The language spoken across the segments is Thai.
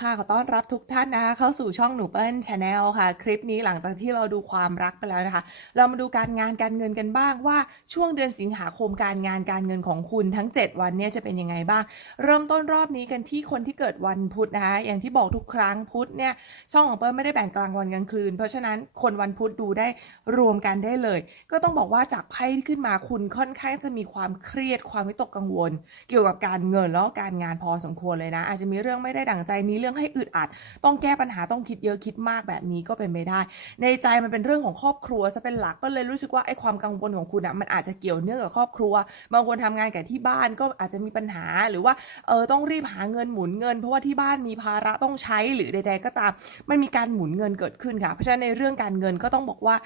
ค่ะ ขอต้อนรับทุกท่านนะคะเข้าสู่ช่องหนูเปิ้ลชาแนลค่ะ คลิปนี้หลังจากที่เราดูความรักไปแล้วนะคะ เรามาดูการงานการเงินกันบ้างว่าช่วงเดือนสิงหาคมการงานการเงินของคุณทั้ง 7 วันเนี่ยจะเป็นยังไงบ้าง เริ่มต้นรอบนี้กันที่คนที่เกิดวันพุธนะคะอย่างที่บอกทุกครั้งพุธเนี่ยช่องของเปิ้ลไม่ได้แบ่งกลางวันกลางคืน เพราะฉะนั้นคนวันพุธดูได้รวมกันได้เลย ก็ต้องบอกว่าจากไพ่ที่ขึ้นมาคุณค่อนข้างจะมีความเครียดความวิตกกังวล เกี่ยวกับการเงินแล้วก็การงานพอสมควรเลยนะ อาจจะมีเรื่องไม่ได้ดั่งใจมีเรื่องให้อึดอัด ต้องแก้ปัญหาต้องคิดเยอะคิดมากแบบนี้ก็เป็นไม่ได้ ในใจมันเป็นเรื่องของครอบครัวซะเป็นหลักก็เลยรู้สึกว่าไอ้ความกังวลของคุณอะมันอาจจะเกี่ยวเนื่องกับครอบครัว บางคนทำงานกับที่บ้านก็อาจจะมีปัญหาหรือว่าเออต้องรีบหาเงินหมุนเงิน เพราะว่าที่บ้านมีภาระต้องใช้หรือใด ๆ ก็ตาม มันมีการหมุนเงินเกิดขึ้นค่ะ เพราะฉะนั้นในเรื่องการเงินก็ต้องบอกว่า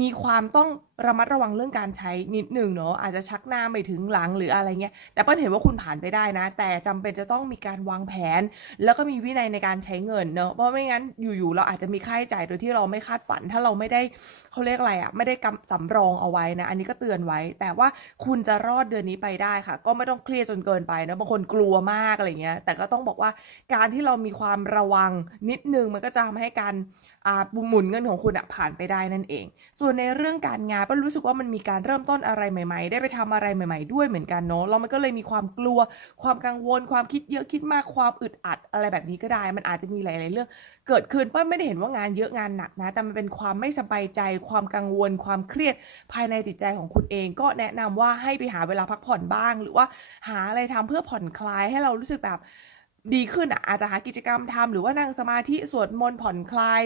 มีความต้องระมัดระวังเรื่องการใช้นิดหนึ่งเนาะอาจจะชักหน้าไปถึงหลังหรืออะไรเงี้ยแต่เปิ้ลเห็นว่าคุณผ่านไปได้นะ แต่จำเป็นจะต้องมีการวางแผน แล้วก็มีวินัยในการใช้เงินเนอะเพราะไม่งั้นอยู่ๆเราอาจจะมีค่าใช้จ่ายโดยที่เราไม่คาดฝัน ถ้าเราไม่ได้ เขาเรียกอะไรอะ่ะไม่ได้กำสำรองเอาไว้นะ อันนี้ก็เตือนไว้ แต่ว่าคุณจะรอดเดือนนี้ไปได้ค่ะ ก็ไม่ต้องเครียดจนเกินไปนะบางคนกลัวมากอะไรเงี้ย แต่ก็ต้องบอกว่าการที่เรามีความระวังนิดนึงมันก็จะทำให้การอ่าหมุนเงินของคุณอะผ่านไปได้นั่นเอง ส่วนในเรื่องการงานก็รู้สึกว่ามันมีการเริ่มต้นอะไรใหม่ ๆ ได้ไปทำอะไรใหม่ ๆ ด้วยเหมือนกันเนาะเรามันก็เลยมีความกลัว ความกังวล ความคิดเยอะคิดมากความอึดอัดอะไรแบบนี้ก็ได้ มันอาจจะมีหลาย ๆ เรื่อง เกิดขึ้นป้าไม่ได้เห็นว่างานเยอะงานหนักนะ แต่มันเป็นความไม่สบายใจ ความกังวล ความเครียดภายในจิตใจของคุณเอง ก็แนะนำว่าให้ไปหาเวลาพักผ่อนบ้าง หรือว่าหาอะไรทำเพื่อผ่อนคลายให้เรารู้สึกแบบดีขึ้นอะอาจจะหากิจกรรมทำหรือว่านั่งสมาธิสวดมนต์ผ่อนคลาย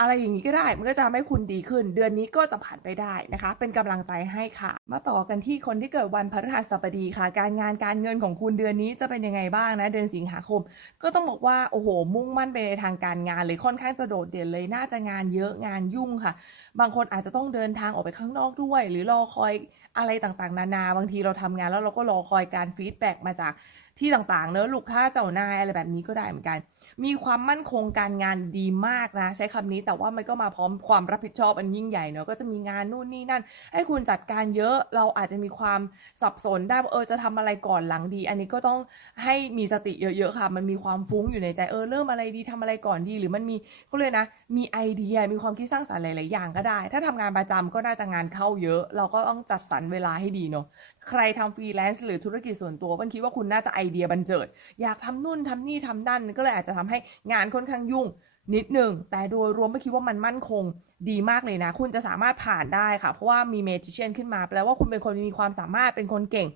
อะไรอย่างนี้ก็ได้ มันก็จะทำให้คุณดีขึ้น เดือนนี้ก็จะผ่านไปได้นะคะ เป็นกำลังใจให้ค่ะ มาต่อกันที่คนที่เกิดวันพฤหัสบดีค่ะ การงานการเงินของคุณเดือนนี้จะเป็นยังไงบ้างนะ เดือนสิงหาคม ก็ต้องบอกว่าโอ้โห มุ่งมั่นไปในทางการงานเลยค่อนข้างจะโดดเด่นเลย น่าจะงานเยอะงานยุ่งค่ะ บางคนอาจจะต้องเดินทางออกไปข้างนอกด้วย หรือรอคอยอะไรต่างๆ นานา บางทีเราทำงานแล้วเราก็รอคอยการฟีดแบ็กมาจากที่ต่างๆเนอะลูกค้าเจ้านายอะไรแบบนี้ก็ได้เหมือนกัน มีความมั่นคงการงานดีมากนะ ใช้คำนี้แต่ว่ามันก็มาพร้อมความรับผิดชอบอันยิ่งใหญ่เนอะก็จะมีงานนู่นนี่นั่น ให้คุณจัดการเยอะเราอาจจะมีความสับสนได้เออจะทำอะไรก่อนหลังดี อันนี้ก็ต้องให้มีสติเยอะๆค่ะ มันมีความฟุ้งอยู่ในใจเออเริ่มอะไรดีทำอะไรก่อนดี หรือมันมีก็เลยนะ มีไอเดียมีความคิดสร้างสรรค์หลายๆอย่างก็ได้ ถ้าทำงานประจำก็น่าจะงานเข้าเยอะ เราก็ต้องจัดสรรเวลาให้ดีเนาะใครทำฟรีแลนซ์หรือธุรกิจส่วนตัวมันคิดว่าคุณน่าจะไอเดียบันเจิด อยากทำนู่นทำนี่ทำนั่นก็เลยอาจจะทำให้งานค่อนข้างยุ่งนิดหนึ่ง แต่โดยรวมไม่คิดว่ามันมั่นคงดีมากเลยนะ คุณจะสามารถผ่านได้ค่ะ เพราะว่ามีเมจิเชียนขึ้นมา แปลว่าคุณเป็นคนมีความสามารถเป็นคนเก่ง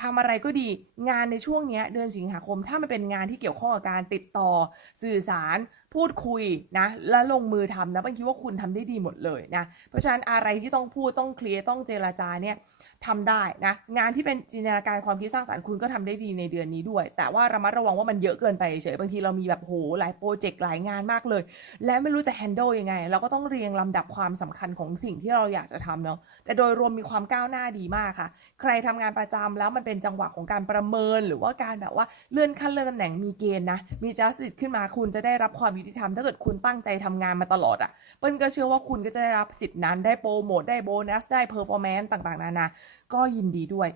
ทำอะไรก็ดีงานในช่วงนี้เดือนสิงหาคม ถ้ามันเป็นงานที่เกี่ยวข้องกับการติดต่อ สื่อสารพูดคุยนะ และลงมือทำนะบันคิดว่าคุณทำได้ดีหมดเลยนะ เพราะฉะนั้นอะไรที่ต้องพูดต้องเคลียร์ต้องเจราจาเนี่ย ทำได้นะงานที่เป็นจินตนาการความคิดสร้างสรรค์คุณก็ทำได้ดีในเดือนนี้ด้วย แต่ว่าระมัดระวังว่ามันเยอะเกินไปเฉยบางทีเรามีแบบโหหลายโปรเจกต์หลายงานมากเลย และไม่รู้จะแฮนด์ลยังไง เราก็ต้องเรียงลำดับความสำคัญของสิ่งที่เราอยากจะทำเนาะแต่โดยรวมมีความก้าวหน้าดีมากค่ะ ใครทำงานประจำแล้วมันเป็นจังหวะของการประเมิน หรือว่าการแบบว่าเลื่อนขั้นเลื่อนตำแหน่งมีเกณฑ์นะมีจัสติขึ้นมาคุณจะได้รับความยุติธรรมถ้าเกิดคุณตั้งใจทำงานมาตลอดอะ่ะเปิ้ลก็เชื่อว่าคุณก็จะได้รับสิทธินั้นได้โปรโมทได้โบนัสได้เพอร์ฟอร์แมนซ์ต่างๆนานาก็ยินดีด้วย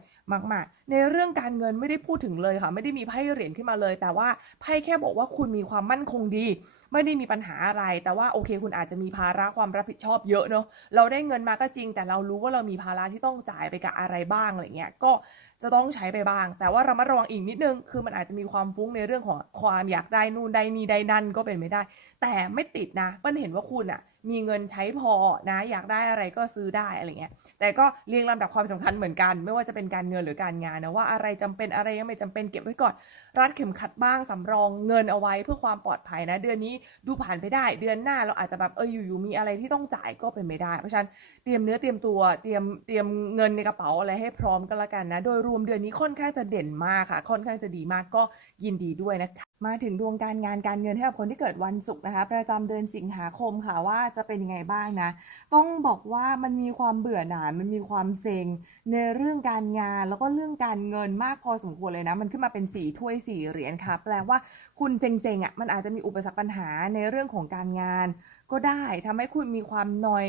มากๆ ในเรื่องการเงินไม่ได้พูดถึงเลยค่ะ ไม่ได้มีไพ่เหรียญขึ้นมาเลย แต่ว่าไพ่แค่บอกว่าคุณมีความมั่นคงดี ไม่ได้มีปัญหาอะไร แต่ว่าโอเค คุณอาจจะมีภาระความรับผิดชอบเยอะเนาะเราได้เงินมาก็จริง แต่เรารู้ว่าเรามีภาระที่ต้องจ่ายไปกับอะไรบ้างอะไรเงี้ยก็ จะต้องใช้ไปบ้าง แต่ว่าระมัดระวังอีกนิดนึง คือมันอาจจะมีความฟุ้งในเรื่องของความอยากได้นู่นได้นี่ได้นั่นก็เป็นไม่ได้ แต่ไม่ติดนะเปิ้ลเห็นว่าคุณอะมีเงินใช้พอนะ อยากได้อะไรก็ซื้อได้อะไรเงี้ย แต่ก็เรียงลำดับความสำคัญเหมือนกัน ไม่ว่าจะเป็นการเงินหรือการงานนะว่าอะไรจำเป็นอะไรยังไม่จำเป็นเก็บไว้ก่อน รัดเข็มขัดบ้างสำรองเงินเอาไว้เพื่อความปลอดภัยนะ เดือนนี้ดูผ่านไปได้ เดือนหน้าเราอาจจะแบบเอออยู่ๆมีอะไรที่ต้องจ่ายก็เป็นไม่ได้ เพราะฉะนั้นเตรียมเนื้อเตรียมตัวเตรียมเตรียมเงินในกระเป๋าอะไรให้พร้อมก็แล้วกันนะ โดยรวมเดือนนี้ค่อนข้างจะเด่นมากค่ะ ค่อนข้างจะดีมากก็ยินดีด้วยนะคะ มาถึงดวงการงานการเงินให้กับคนที่เกิดวันศุกร์นะคะ ประจำเดือนสิงหาคมค่ะว่าจะเป็นยังไงบ้างนะ ต้องบอกว่ามันมีความเบื่อหน่ายมันมีความเซ็งในเรื่องการงานแล้วก็เรื่องการเงินมากพอสมควรเลยนะ มันขึ้นมาเป็นสีถ้วยสีเหรียญค่ะแปลว่าคุณเซ็งๆอะมันอาจจะมีอุปสรรคปัญหาในเรื่องของการงาน ก็ได้ทำให้คุณมีความนอย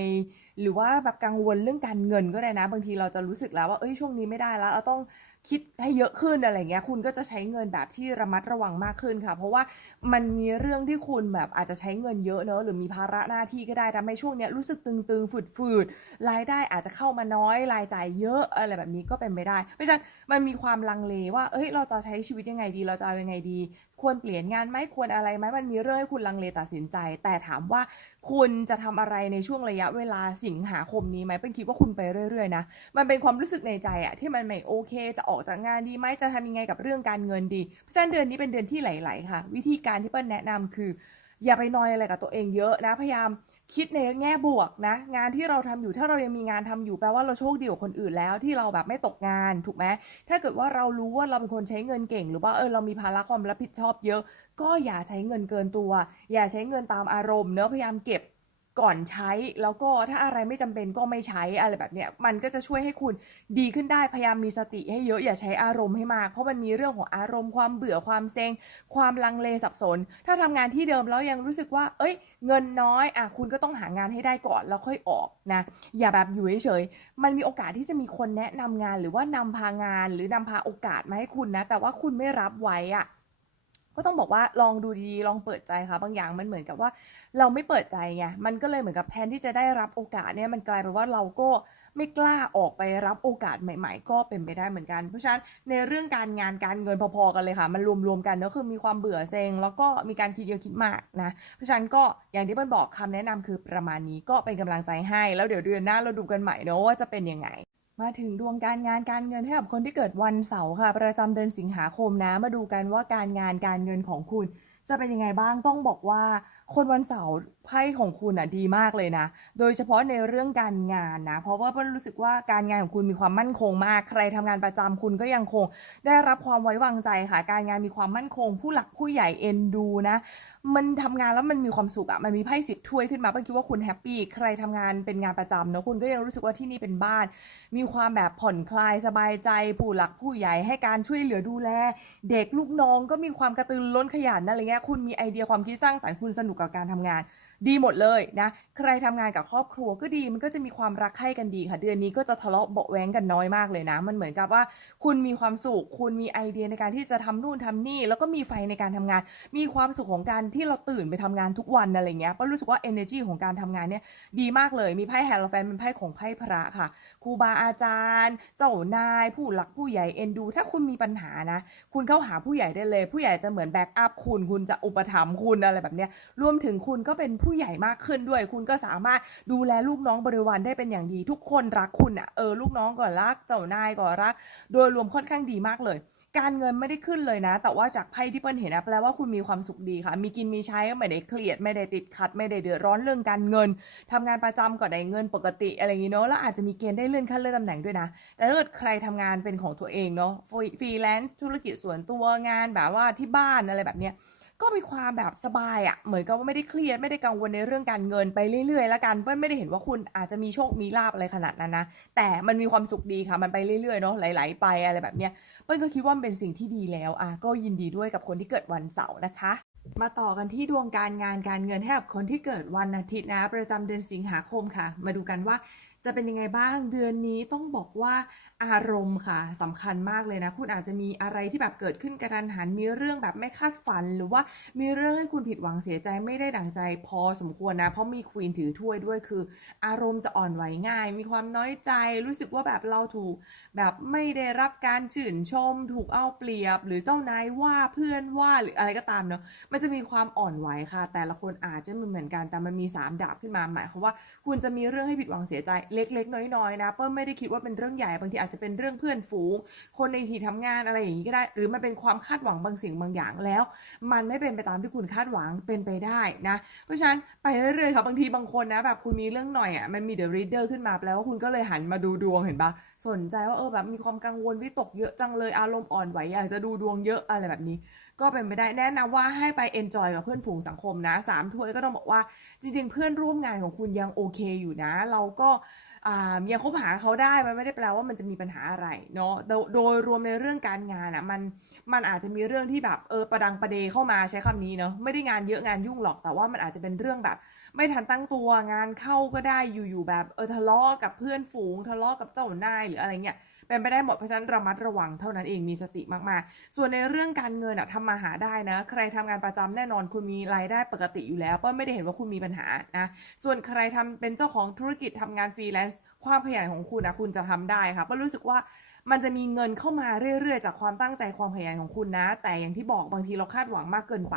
หรือว่าแบบกังวลเรื่องการเงินก็ได้นะ บางทีเราจะรู้สึกแล้วว่าเอ้ยช่วงนี้ไม่ได้แล้วเราต้อง คิดให้เยอะขึ้นอะไรเงี้ย คุณก็จะใช้เงินแบบที่ระมัดระวังมากขึ้นค่ะ เพราะว่ามันมีเรื่องที่คุณแบบอาจจะใช้เงินเยอะเนอะหรือมีภาระหน้าที่ก็ได้ทำให้ช่วงเนี้ยรู้สึกตึงๆฝืดๆรายได้อาจจะเข้ามาน้อยรายจ่ายเยอะอะไรแบบนี้ก็เป็นไม่ได้ เพราะฉะนั้นมันมีความลังเลว่าเอ้ยเราจะใช้ชีวิตยังไงดี เราจะเอายังไงดีควรเปลี่ยนงานไหมควรอะไรไหมมันมีเรื่องให้คุณลังเลตัดสินใจ แต่ถามว่าคุณจะทำอะไรในช่วงระยะเวลาสิงหาคมนี้ไหมเป็นคิดว่าคุณไปเรื่อยๆนะมันเป็นความรู้สึกในใจอะที่มันไม่โอเค จะออกจากงานดีไหมจะทำยังไงกับเรื่องการเงินดี เพราะฉะนั้นเดือนนี้เป็นเดือนที่ไหลๆค่ะ วิธีการที่เปิ้ลแนะนำคือ อย่าไปนอยอะไรกับตัวเองเยอะนะพยายาม คิดในแง่บวกนะ งานที่เราทำอยู่ถ้าเรายังมีงานทำอยู่แปลว่าเราโชคดีกว่าคนอื่นแล้วที่เราแบบไม่ตกงานถูกไหมถ้าเกิดว่าเรารู้ว่าเราเป็นคนใช้เงินเก่ง หรือว่าเออเรามีภาระความรับผิดชอบเยอะ ก็อย่าใช้เงินเกินตัว อย่าใช้เงินตามอารมณ์เนอะพยายามเก็บ ก่อนใช้แล้วก็ถ้าอะไรไม่จำเป็นก็ไม่ใช้อะไรแบบเนี้ยมันก็จะช่วยให้คุณดีขึ้นได้พยายามมีสติให้เยอะอย่าใช้อารมณ์ให้มาก เพราะมันมีเรื่องของอารมณ์ความเบื่อความเซ็ง ความลังเลสับสน ถ้าทำงานที่เดิมแล้วยังรู้สึกว่า เอ้ย เงินน้อยอะคุณก็ต้องหางานให้ได้ก่อนแล้วค่อยออกนะอย่าแบบอยู่เฉยๆมันมีโอกาสที่จะมีคนแนะนำงานหรือว่านำพางาน หรือนำพาโอกาสมาให้คุณนะ แต่ว่าคุณไม่รับไว้อะ ก็ต้องบอกว่าลองดูดีๆ ลองเปิดใจค่ะ บางอย่างมันเหมือนกับว่า เราไม่เปิดใจไง มันก็เลยเหมือนกับแทนที่จะได้รับโอกาสเนี่ย มันกลายเป็นว่าเราก็ไม่กล้าออกไปรับโอกาสใหม่ ๆ ก็เป็นไปได้เหมือนกัน เพราะฉะนั้นในเรื่องการงานการเงินพอๆกันเลยค่ะ มันรวมๆกันก็คือมีความเบื่อเซ็งแล้วก็มีการคิดเยอะคิดมากนะ เพราะฉะนั้นก็อย่างที่เปิ้ลบอกคำแนะนำคือประมาณนี้ก็เป็นกำลังใจให้ แล้วเดี๋ยวเดือนหน้าเราดูกันใหม่เนอะว่าจะเป็นยังไง มาถึงดวงการงานการเงินให้กับคนที่เกิดวันเสาร์ค่ะ ประจำเดือนสิงหาคมนะ มาดูกันว่าการงานการเงินของคุณ จะเป็นยังไงบ้างต้องบอกว่า คนวันเสาร์ไพ่ของคุณอะดีมากเลยนะ โดยเฉพาะในเรื่องการงานนะ เพราะว่าเปิ้ลรู้สึกว่าการงานของคุณมีความมั่นคงมาก ใครทำงานประจำคุณก็ยังคง ได้รับความไว้วางใจค่ะ การงานมีความมั่นคง ผู้หลักผู้ใหญ่เอ็นดูนะ มันทำงานแล้วมันมีความสุขอะ มันมีไพ่สิบถ้วยขึ้นมาเปิ้ลคิดว่าคุณแฮปปี้ ใครทำงานเป็นงานประจำเนอะคุณก็ยังรู้สึกว่าที่นี่เป็นบ้าน มีความแบบผ่อนคลายสบายใจ ผู้หลักผู้ใหญ่ให้การช่วยเหลือดูแล เด็กลูกน้องก็มีความกระตือรือร้นขยันอะไรเงี้ย คุณมีไอเดียความคิดสร้างสรรค์คุณสนุกกับการทำงาน ดีหมดเลยนะ ใครทำงานกับครอบครัวก็ดีมันก็จะมีความรักใคร่กันดีค่ะ เดือนนี้ก็จะทะเลาะเบาแวงกันน้อยมากเลยนะ มันเหมือนกับว่า คุณมีความสุข คุณมีไอเดียในการที่จะทำนู่นทำนี่ แล้วก็มีไฟในการทำงาน มีความสุขของการที่เราตื่นไปทำงานทุกวันอะไรเงี้ยก็รู้สึกว่า energy ของการทำงานเนี่ยดีมากเลย มีไพ่แฮร์โลแฟนเป็นไพ่ของไพ่พระค่ะ ครูบาอาจารย์ เจ้านาย ผู้หลักผู้ใหญ่เอ็นดู ถ้าคุณมีปัญหานะ คุณเข้าหาผู้ใหญ่ได้เลย ผู้ใหญ่จะเหมือนแบ็กอัพคุณ คุณจะอุปถัมภ์คุณอะไรแบบเนี้ย รวมถึงคุณก็เป็นผู้ใหญ่มากขึ้นด้วย คุณก็สามารถดูแลลูกน้องบริวารได้เป็นอย่างดี ทุกคนรักคุณอะเออลูกน้องก็รักเจ้านายก็รัก โดยรวมค่อนข้างดีมากเลยการเงินไม่ได้ขึ้นเลยนะ แต่ว่าจากไพ่ที่เปิ้ลเห็นนะแปลว่าคุณมีความสุขดีค่ะ มีกินมีใช้ไม่ได้เครียด ไม่ได้ติดขัด ไม่ได้เดือดร้อนเรื่องการเงินทำงานประจำก็ได้เงินปกติอะไรอย่างนี้เนาะแล้วอาจจะมีเกณฑ์ได้เลื่อนขั้นเลื่อนตำแหน่งด้วยนะ แต่ถ้าเกิดใครทำงานเป็นของตัวเองเนาะฟรีแลนซ์ธุรกิจส่วนตัวงานแบบว่าที่บ้านอะไรแบบเนี้ย ก็มีความแบบสบายอะ่ะ เหมือนกับว่าไม่ได้เครียดไม่ได้กังวลในเรื่องการเงินไปเรื่อยๆแล้วกันเปิ้ลไม่ได้เห็นว่าคุณอาจจะมีโชคมีลาบอะไรขนาดนั้นนะ แต่มันมีความสุขดีค่ะ มันไปเรื่อยๆเนาะไหลๆไปอะไรแบบเนี้ยเปิ้ลก็คิดว่ามันเป็นสิ่งที่ดีแล้วอะก็ยินดีด้วยกับคนที่เกิดวันเสาร์นะคะมาต่อกันที่ดวงการงานการเงินให้กับคนที่เกิดวันอาทิตย์นะ ประจำเดือนสิงหาคมค่ะ มาดูกันว่า จะเป็นยังไงบ้างเดือนนี้ต้องบอกว่าอารมณ์ค่ะสำคัญมากเลยนะ คุณอาจจะมีอะไรที่แบบเกิดขึ้นกระทันหันมีเรื่องแบบไม่คาดฝัน หรือว่ามีเรื่องให้คุณผิดหวังเสียใจไม่ได้ดังใจพอสมควรนะ เพราะมีควีนถือถ้วยด้วยคือ อารมณ์จะอ่อนไหวง่าย มีความน้อยใจ รู้สึกว่าแบบเราถูก แบบไม่ได้รับการชื่นชม ถูกเอาเปรียบ หรือเจ้านายว่าเพื่อนว่าหรืออะไรก็ตามเนาะมันจะมีความอ่อนไหวค่ะ แต่ละคนอาจจะไม่เหมือนกันแต่มันมี 3 ดาบขึ้นมาหมายความว่า คุณจะมีเรื่องให้ผิดหวังเสียใจเล็ก ๆ น้อยๆนะเปิ้ลไม่ได้คิดว่าเป็นเรื่องใหญ่บางทีอาจจะเป็นเรื่องเพื่อนฝูง คนในที่ทำงานอะไรอย่างนี้ก็ได้ หรือมันเป็นความคาดหวังบางสิ่งบางอย่างแล้ว มันไม่เป็นไปตามที่คุณคาดหวังเป็นไปได้นะเพราะฉะนั้นไปเรื่อยๆค่ะบางทีบางคนนะแบบคุณมีเรื่องหน่อยอะมันมี the reader ขึ้นมาแปลว่าคุณก็เลยหันมาดูดวงเห็นปะสนใจว่าเออแบบมีความกังวลวิตกเยอะจังเลยอารมณ์อ่อนไหวอยากจะดูดวงเยอะอะไรแบบนี้ ก็เป็นไปได้แนะนำว่าให้ไป enjoy กับเพื่อนฝูงสังคมนะสามถ้วยก็ต้องบอกว่าจริง ๆ เพื่อนร่วมงานของคุณยังโอเคอยู่นะ เราก็ยังคบหาเขาได้มันไม่ได้แปลว่ามันจะมีปัญหาอะไรเนาะโดยโดยรวมในเรื่องการงานอะมันมันอาจจะมีเรื่องที่แบบเออประดังประเดเข้ามาใช้คำนี้เนาะไม่ได้งานเยอะงานยุ่งหรอกแต่ว่ามันอาจจะเป็นเรื่องแบบ ไม่ทันตั้งตัวงานเข้าก็ได้อยู่ๆแบบเออทะเลาะกับเพื่อนฝูงทะเลาะกับเจ้านายหรืออะไรเงี้ย เป็นไปได้หมดเพราะฉะนั้นระมัดระวังเท่านั้นเองมีสติมากๆ ส่วนในเรื่องการเงินอะทำมาหาได้นะ ใครทำงานประจำแน่นอนคุณมีรายได้ปกติอยู่แล้วเปิ้ลไม่ได้เห็นว่าคุณมีปัญหานะส่วนใครทำเป็นเจ้าของธุรกิจทำงานฟรีแลนซ์ความขยันของคุณนะคุณจะทำได้ค่ะเปิ้ลรู้สึกว่า มันจะมีเงินเข้ามาเรื่อยๆ จากความตั้งใจความขยันของคุณนะ แต่อย่างที่บอกบางทีเราคาดหวังมากเกินไป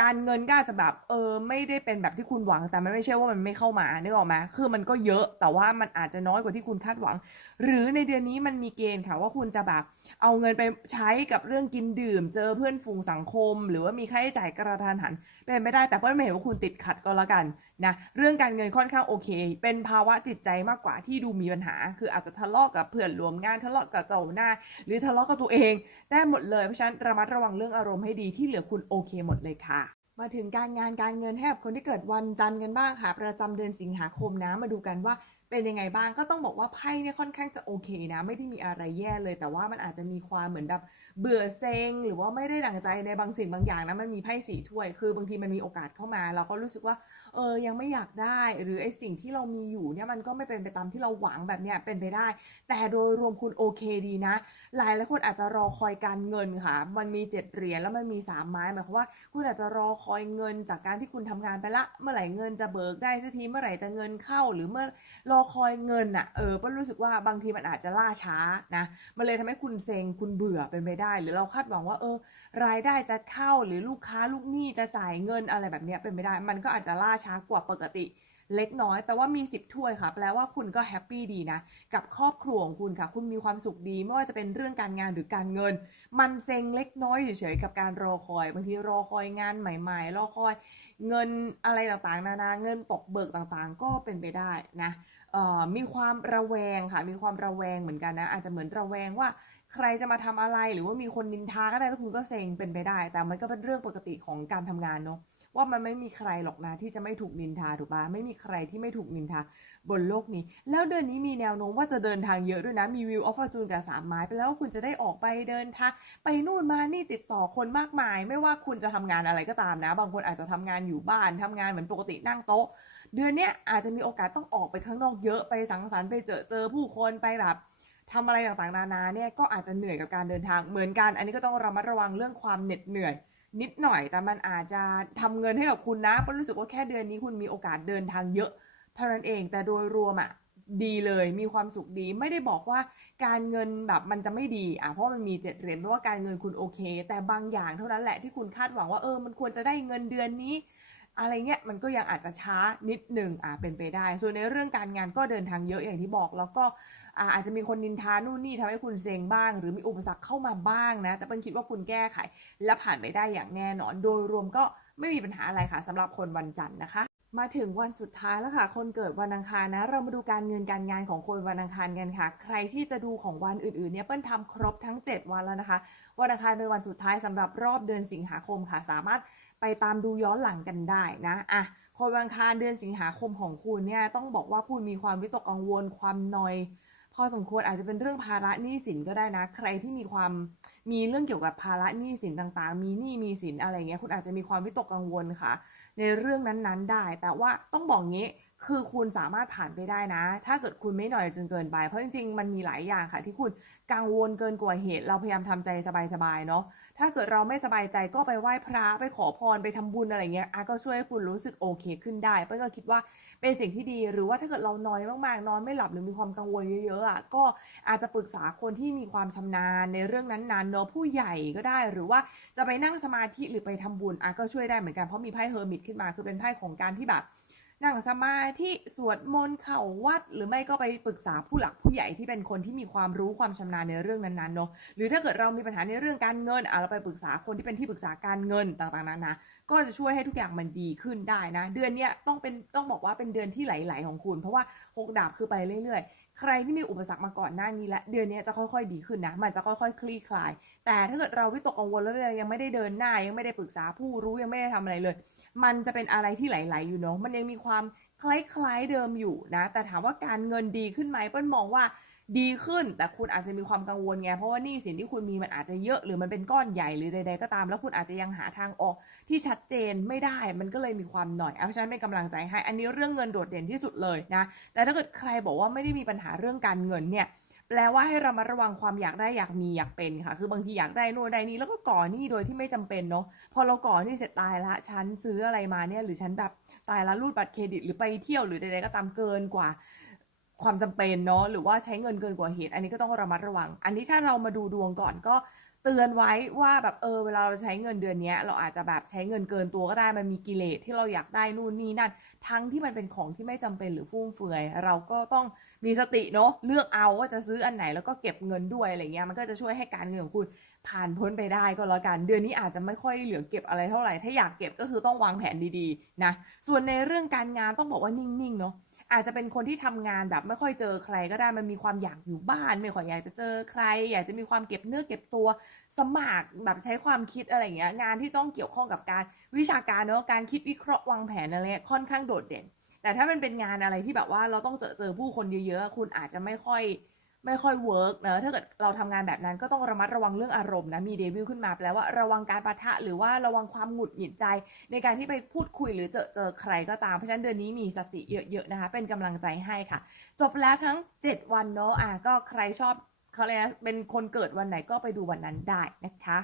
การเงินก็อาจจะแบบเออไม่ได้เป็นแบบที่คุณหวัง แต่มันไม่ใช่ว่ามันไม่เข้ามานึกออกไหมคือมันก็เยอะ แต่ว่ามันอาจจะน้อยกว่าที่คุณคาดหวัง หรือในเดือนนี้มันมีเกณฑ์ค่ะว่าคุณจะแบบเอาเงินไปใช้กับเรื่องกินดื่ม เจอเพื่อนฝูงสังคม หรือว่ามีค่าใช้จ่ายกระทันหัน เป็นไม่ได้แต่เพื่อนไม่เห็นว่าคุณติดขัดก็แล้วกันนะเรื่องการเงินค่อนข้างโอเค เป็นภาวะจิตใจมากกว่าที่ดูมีปัญหา คืออาจจะทะเลาะกับเพื่อนรวมงานทะเลาะกับเจ้าหน้า หรือทะเลาะกับตัวเอง ได้หมดเลยเพราะฉะนั้นระมัดระวังเรื่องอารมณ์ให้ดีที่เหลือคุณโอเคหมดเลยค่ะ มาถึงการงานการเงินให้กับคนที่เกิดวันจันทร์กันบ้างค่ะ ประจำเดือนสิงหาคมนะมาดูกันว่าเป็นยังไงบ้างก็ต้องบอกว่าไพ่เนี่ยค่อนข้างจะโอเคนะ ไม่ได้มีอะไรแย่เลย แต่ว่ามันอาจจะมีความเหมือนแบบเบื่อเซ็งหรือว่าไม่ได้ดั่งใจในบางสิ่งบางอย่างนะมันมีไพ่สีถ้วย คือบางทีมันมีโอกาสเข้ามา เราก็รู้สึกว่าเออยังไม่อยากได้ หรือไอสิ่งที่เรามีอยู่เนี่ยมันก็ไม่เป็นไปตามที่เราหวังแบบเนี้ยเป็นไปได้ แต่โดยรวมคุณโอเคดีนะ หลายหลายคนอาจจะรอคอยการเงินค่ะ มันมีเจ็ดเหรียญแล้วมันมีสามไม้หมายความว่า คุณอาจจะรอคอยเงินจากการที่คุณทำงานไปละ เมื่อไหร่เงินจะเบิกได้สักทีเมื่อไหร่จะเงินเข้าหรือเมื่อรอคอยเงินอะเออเป้นรู้สึกว่าบางทีมันอาจจะล่าช้านะมันเลยทำให้คุณเซ็งคุณเบื่อเป็นไปได้หรือเราคาดหวังว่า เออ รายได้จะเข้าหรือลูกค้าลูกหนี้จะจ่ายเงินอะไรแบบนี้เป็นไปได้ มันก็อาจจะล่าช้ากว่าปกติเล็กน้อย แต่ว่ามี 10 ถ้วยค่ะแปลว่าคุณก็แฮปปี้ดีนะ กับครอบครัวของคุณค่ะ คุณมีความสุขดี ไม่ว่าจะเป็นเรื่องการงานหรือการเงิน มันเซ็งเล็กน้อยเฉยๆกับการรอคอย บางทีรอคอยงานใหม่ๆ รอคอย เงินอะไรต่างๆ นานา เงินตกเบิกต่างๆ ก็เป็นไปได้นะมีความระแวงค่ะ มีความระแวงเหมือนกันนะ อาจจะเหมือนระแวงว่า ใครจะมาทำอะไรหรือว่ามีคนนินทาก็ได้แล้วคุณก็เซ็งเป็นไปได้ แต่มันก็เป็นเรื่องปกติของการทำงานเนาะว่ามันไม่มีใครหรอกนะที่จะไม่ถูกนินทาถูกปะไม่มีใครที่ไม่ถูกนินทาบนโลกนี้ แล้วเดือนนี้มีแนวโน้มว่าจะเดินทางเยอะด้วยนะ มีวิวออฟฟอร์จูนกับสามไม้ไปแล้วคุณจะได้ออกไปเดินทางไปนู่นมานี่ติดต่อคนมากมาย ไม่ว่าคุณจะทำงานอะไรก็ตามนะ บางคนอาจจะทำงานอยู่บ้านทำงานเหมือนปกตินั่งโต๊ะ เดือนเนี้ยอาจจะมีโอกาสต้องออกไปข้างนอกเยอะไปสังสรรค์ไปเจอเจอผู้คนไปแบบ ทำอะไรต่างๆนานาเนี่ยก็อาจจะเหนื่อยกับการเดินทางเหมือนกัน อันนี้ก็ต้องระมัดระวังเรื่องความเหน็ดเหนื่อย นิดหน่อย แต่มันอาจจะทำเงินให้กับคุณนะเพราะรู้สึกว่าแค่เดือนนี้คุณมีโอกาสเดินทางเยอะ เท่านั้นเองแต่โดยรวมอะดีเลยมีความสุขดีไม่ได้บอกว่าการเงินแบบมันจะไม่ดีอะเพราะมันมีเจ็ดเหรียญแปลว่าการเงินคุณโอเค แต่บางอย่างเท่านั้นแหละที่คุณคาดหวังว่าเออมันควรจะได้เงินเดือนนี้ อะไรเงี้ยมันก็ยังอาจจะช้านิดหนึ่งอ่าเป็นไปได้ ส่วนในเรื่องการงานก็เดินทางเยอะอย่างที่บอก แล้วก็อาอาจจะมีคนนินทานู่นนี่ทำให้คุณเซ็งบ้าง หรือมีอุปสรรคเข้ามาบ้างนะ แต่เป็นคิดว่าคุณแก้ไข และผ่านไปได้อย่างแน่นอน โดยรวมก็ไม่มีปัญหาอะไรค่ะสำหรับคนวันจันทร์นะคะ มาถึงวันสุดท้ายแล้วค่ะ คนเกิดวันอังคารนะ เรามาดูการเงินการงานของคนวันอังคารกันค่ะ ใครที่จะดูของวันอื่นๆเนี่ยเปิ้ลทำครบทั้ง 7 วันแล้วนะคะ วันอังคารเป็นวันสุดท้ายสำหรับรอบเดือนสิงหาคมค่ะ สามารถ ไปตามดูย้อนหลังกันได้นะอะคนวันอังคารเดือนสิงหาคมของคุณเนี่ยต้องบอกว่าคุณมีความวิตกกังวลความนอย พอสมควรอาจจะเป็นเรื่องภาระหนี้สินก็ได้นะ ใครที่มีความมีเรื่องเกี่ยวกับภาระหนี้สินต่างๆ มีหนี้มีสินอะไรเงี้ยคุณอาจจะมีความวิตกกังวลค่ะ ในเรื่องนั้นๆได้ แต่ว่าต้องบอกงี้ คือคุณสามารถผ่านไปได้นะ ถ้าเกิดคุณไม่หน่อยจนเกินไป เพราะจริงๆ มันมีหลายอย่างค่ะ ที่คุณกังวลเกินกว่าเหตุ เราพยายามทำใจสบายๆ เนาะ ถ้าเกิดเราไม่สบายใจก็ไปไหว้พระไปขอพรไปทำบุญอะไรเงี้ยอะก็ช่วยให้คุณรู้สึกโอเคขึ้นได้เป้ก็คิดว่าเป็นสิ่งที่ดี หรือว่าถ้าเกิดเรานอยมากๆ นอนไม่หลับหรือมีความกังวลเยอะๆอะก็อาจจะปรึกษาคนที่มีความชำนาญในเรื่องนั้นๆ เนาะ ผู้ใหญ่ก็ได้ หรือว่าจะไปนั่งสมาธิหรือไปทำบุญอะก็ช่วยได้เหมือนกัน เพราะมีไพ่เฮอร์มิตขึ้นมา คือเป็นไพ่ของการที่แบบ นั่งสมาธิสวดมนต์เข้าวัด หรือไม่ก็ไปปรึกษาผู้หลักผู้ใหญ่ที่เป็นคนที่มีความรู้ความชำนาญในเรื่องนั้นๆเนาะหรือถ้าเกิดเรามีปัญหาในเรื่องการเงินอะเราไปปรึกษาคนที่เป็นที่ปรึกษาการเงินต่างๆนานาก็จะช่วยให้ทุกอย่างมันดีขึ้นได้นะ เดือนเนี้ยต้องเป็นต้องบอกว่าเป็นเดือนที่ไหลๆของคุณ เพราะว่าหกดาบคือไปเรื่อยๆ ใครที่มีอุปสรรคมาก่อนหน้านี้และเดือนนี้จะค่อยๆดีขึ้นนะ มันจะค่อยๆ คลี่คลาย แต่ถ้าเกิดเราวิตกกังวลแล้วยังไม่ได้เดินหน้ายังไม่ได้ปรึกษาผู้รู้ยังไม่ได้ทำอะไรเลย มันจะเป็นอะไรที่ไหลๆอยู่เนาะมันยังมีความคล้ายๆเดิมอยู่นะ แต่ถามว่าการเงินดีขึ้นไหมเปิ้ลมองว่า ดีขึ้น แต่คุณอาจจะมีความกังวลไง เพราะว่านี้สินที่คุณมีมันอาจจะเยอะหรือมันเป็นก้อนใหญ่หรือใด ๆ ก็ตาม แล้วคุณอาจจะยังหาทางออกที่ชัดเจนไม่ได้ มันก็เลยมีความหน่อยเพราฉะนั้นเป็นกำลังใจให้ อันนี้เรื่องเงินโดดเด่นที่สุดเลยนะ แต่ถ้าเกิดใครบอกว่าไม่ได้มีปัญหาเรื่องการเงินเนี่ยแปลว่าให้เรามาระวังความอยากได้อยากมีอยากเป็นค่ะ คือบางทีอยากได้นู่นได้นี่แล้วก็ก่อหนี้โดยที่ไม่จำเป็นเนาะ พอเราก่อหนี้เสร็จตายละฉันซื้ออะไรมาเนี่ยหรือฉันแบบตายละรูดบัตรเครดิตหรือไปเที่ยวหรือใดๆก็ตามเกินกว่า ความจำเป็นเนาะหรือว่าใช้เงินเกินกว่าเหตุ อันนี้ก็ต้องระมัดระวัง อันนี้ถ้าเรามาดูดวงก่อนก็เตือนไว้ว่าแบบเออเวลาเราใช้เงินเดือนนี้เราอาจจะแบบใช้เงินเกินตัวก็ได้มันมีกิเลสที่เราอยากได้นู่นนี่นั่น ทั้งที่มันเป็นของที่ไม่จำเป็นหรือฟุ่มเฟือย เราก็ต้องมีสติเนาะเลือกเอาว่าจะซื้ออันไหนแล้วก็เก็บเงินด้วยอะไรเงี้ยมันก็จะช่วยให้การเงินของคุณผ่านพ้นไปได้ก็แล้วกันเดือนนี้อาจจะไม่ค่อยเหลือเก็บอะไรเท่าไหร่ถ้าอยากเก็บก็คือต้องวางแผนดีๆนะส่วนในเรื่องการงานต้องบอกว่านิ่งๆเนาะ อาจจะเป็นคนที่ทำงานแบบไม่ค่อยเจอใครก็ได้มันมีความอยากอยู่บ้าน ไม่ค่อยอยากจะเจอใคร อยากจะมีความเก็บเนื้อเก็บตัวสมัครแบบใช้ความคิดอะไรอย่างเงี้ยงานที่ต้องเกี่ยวข้องกับการวิชาการเนอะการคิดวิเคราะห์วางแผนอะไรเงี้ยค่อนข้างโดดเด่น แต่ถ้ามันเป็นงานอะไรที่แบบว่าเราต้องเจอเจอผู้คนเยอะๆคุณอาจจะไม่ค่อย ไม่ค่อยเวิร์กเนอะถ้าเกิดเราทำงานแบบนั้นก็ต้องระมัดระวังเรื่องอารมณ์นะ มีเดวิลขึ้นมาแปลว่าระวังการปะทะ หรือว่าระวังความหงุดหงิดใจ ในการที่ไปพูดคุยหรือเจอเจอใครก็ตาม เพราะฉะนั้นเดือนนี้มีสติเยอะๆนะคะ เป็นกำลังใจให้ค่ะ จบแล้วทั้ง 7 วันเนาะอะก็ใครชอบเขาเลยนะเป็นคนเกิดวันไหนก็ไปดูวันนั้นได้นะคะ